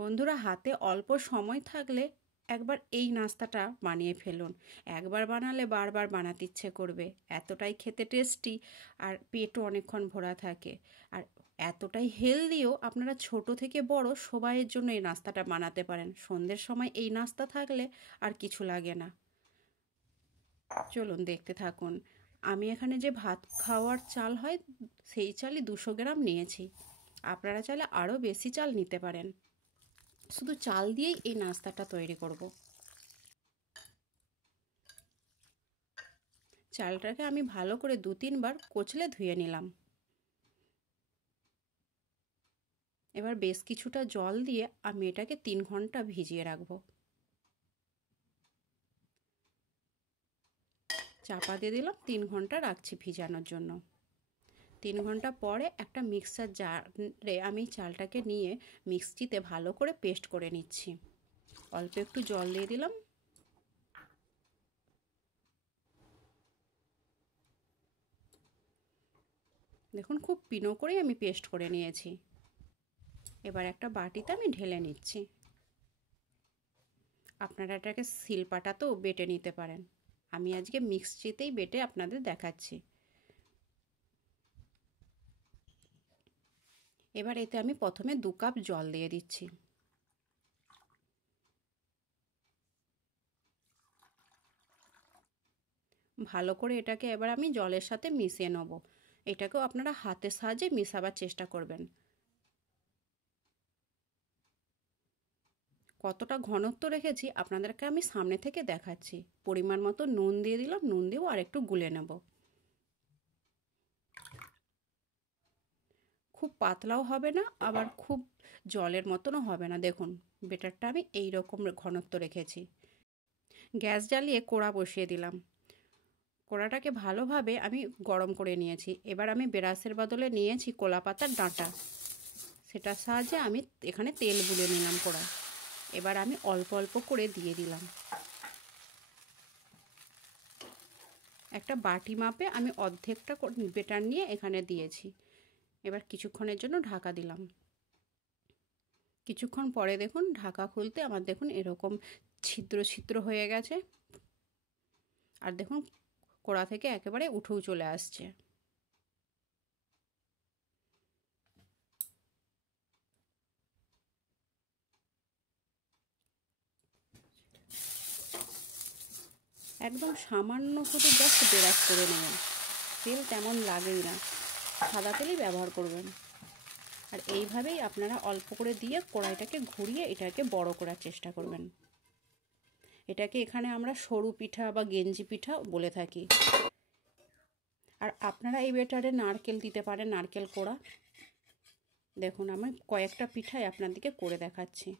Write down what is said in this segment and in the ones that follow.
বন্ধুরা, হাতে অল্প সময় থাকলে একবার এই নাস্তাটা বানিয়ে ফেলুন। একবার বানালে বারবার বানাতে ইচ্ছে করবে। এতটাই খেতে টেস্টি আর পেটও অনেকক্ষণ ভরা থাকে। আর এতটাই হেলদিও। আপনারা ছোট থেকে বড় সবাইয়ের জন্য এই নাস্তাটা বানাতে পারেন। সন্ধ্যের সময় এই নাস্তা থাকলে আর কিছু লাগে না। চলুন দেখতে থাকুন। আমি এখানে যে ভাত খাওয়ার চাল হয় সেই চালই 200 গ্রাম নিয়েছি। আপনারা চাইলে আরও বেশি চাল নিতে পারেন। শুধু চাল দিয়েই এই নাস্তাটা তৈরি করব। চালটাকে আমি ভালো করে 2-3 বার কচলে ধুয়ে নিলাম। এবার বেশ কিছুটা জল দিয়ে আমি এটাকে 3 ঘন্টা ভিজিয়ে রাখব। চাপা দিয়ে দিলাম, 3 ঘন্টা রাখছি ভিজানোর জন্য। 3 ঘন্টা পরে একটা মিক্সার জারে আমি চালটাকে নিয়ে মিক্সিতে ভালো করে পেস্ট করে নিচ্ছি। অল্প একটু জল দিয়ে দিলাম। দেখুন, খুব পিনো করেই আমি পেস্ট করে নিয়েছি। এবার একটা বাটিতে আমি ঢেলে নিচ্ছি। আপনারা এটাকে শিলপাটাতেও বেটে নিতে পারেন। আমি আজকে মিক্সিতেই বেটে আপনাদের দেখাচ্ছি। এবার এতে আমি প্রথমে 2 কাপ জল দিয়ে দিচ্ছি। ভালো করে এটাকে এবার আমি জলের সাথে মিশিয়ে নেব। এটাকেও আপনারা হাতের সাহায্যে মেশাবার চেষ্টা করবেন। কতটা ঘনত্ব রেখেছি আপনাদেরকে আমি সামনে থেকে দেখাচ্ছি। পরিমাণ মতো নুন দিয়ে দিলাম, নুন দিয়েও আর একটু গুলে নেব। খুব পাতলাও হবে না, আবার খুব জলের মতনও হবে না। দেখুন, বেটারটা আমি এই রকম ঘনত্ব রেখেছি। গ্যাস জ্বালিয়ে কড়া বসিয়ে দিলাম। কড়াটাকে ভালোভাবে আমি গরম করে নিয়েছি। এবার আমি ব্রাশের বদলে নিয়েছি কলা পাতার ডাঁটা। সেটার সাহায্যে আমি এখানে তেল বুলিয়ে নিলাম কড়ায়। এবার আমি অল্প অল্প করে দিয়ে দিলাম। একটা বাটি মাপে আমি অর্ধেকটা বেটার নিয়ে এখানে দিয়েছি। এবার কিছুক্ষণের জন্য ঢাকা দিলাম। কিছুক্ষণ পরে দেখুন, ঢাকা খুলতে আমার দেখুন এরকম ছিদ্র ছিদ্র হয়ে গেছে। আর দেখুন, কড়া থেকে একেবারে উঠেও চলে আসছে। একদম সামান্য শুধু জাস্ট ব্রাশ করে নেবেন। তেল তেমন লাগেই না, সাদা তেলই ব্যবহার করবেন। আর এইভাবেই আপনারা অল্প করে দিয়ে কড়াইটাকে ঘুরিয়ে এটাকে বড় করার চেষ্টা করবেন। এটাকে এখানে আমরা সরু পিঠা বা গেঞ্জি পিঠা বলে থাকি। আর আপনারা এই ব্যাটারে নারকেল দিতে পারেন, নারকেল কোড়া। দেখুন, আমি কয়েকটা পিঠাই আপনাদেরকে করে দেখাচ্ছি।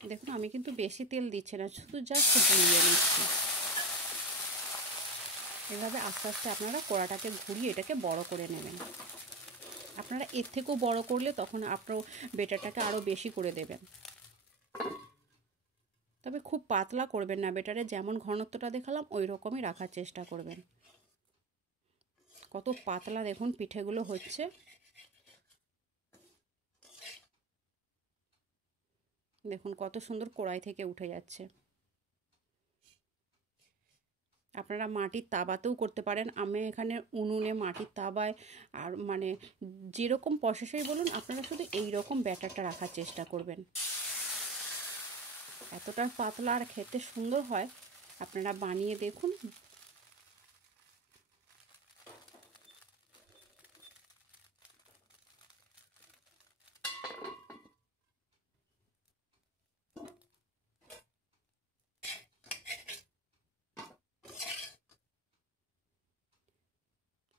দেখুন, আমি কিন্তু বেশি তেল দিচ্ছি না, শুধু জাস্ট ঘুরিয়ে নিচ্ছি। এভাবে আস্তে আস্তে আপনারা কড়াটাকে ঘুরিয়ে এটাকে বড় করে নেবেন। আপনারা এর থেকেও বড় করলে তখন আপনার বেটারটাকে আরও বেশি করে দেবেন। তবে খুব পাতলা করবেন না, বেটারে যেমন ঘনত্বটা দেখালাম ওই রকমই রাখার চেষ্টা করবেন। কত পাতলা দেখুন পিঠেগুলো হচ্ছে। দেখুন কত সুন্দর কড়াই থেকে উঠে যাচ্ছে। আপনারা মাটির তাওয়াতেও করতে পারেন। আমি এখানে উনুনে মাটির তাওয়ায়, আর মানে যেরকম প্রসেসেই বলুন আপনারা শুধু এই রকম ব্যাটারটা রাখার চেষ্টা করবেন। এতটা পাতলা আর খেতে সুন্দর হয়, আপনারা বানিয়ে দেখুন।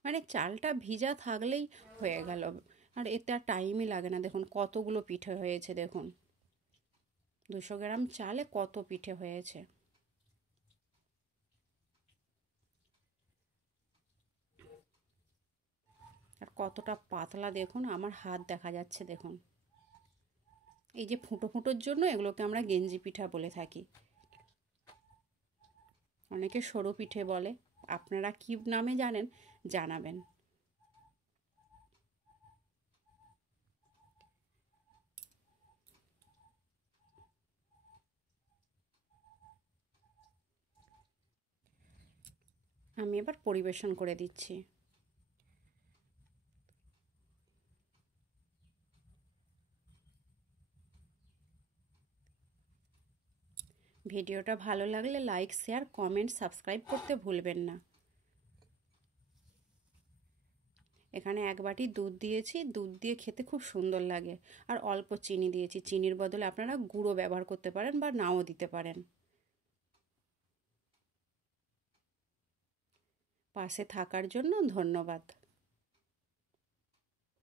মানে চালটা ভিজা থাকলেই হয়ে গেল। আর এতে আর টাইমই লাগে না। দেখুন কতগুলো পিঠে হয়েছে। দেখুন 200 গ্রাম চালে কত পিঠে হয়েছে। আর কতটা পাতলা দেখুন, আমার হাত দেখা যাচ্ছে। দেখুন এই যে ফুটো ফুটোর জন্য এগুলোকে আমরা গেঞ্জি পিঠা বলে থাকি, অনেকে সরু পিঠে বলে। আপনারা কি নামে জানেন জানাবেন। আমি এবার পরিবেশন করে দিচ্ছি। ভিডিওটা ভালো লাগলে লাইক, শেয়ার, কমেন্ট, সাবস্ক্রাইব করতে ভুলবেন না। এখানে 1 বাটি দুধ দিয়েছি, দুধ দিয়ে খেতে খুব সুন্দর লাগে। আর অল্প চিনি দিয়েছি, চিনির বদলে আপনারা গুঁড়ো ব্যবহার করতে পারেন বা নাও দিতে পারেন। পাশে থাকার জন্য ধন্যবাদ।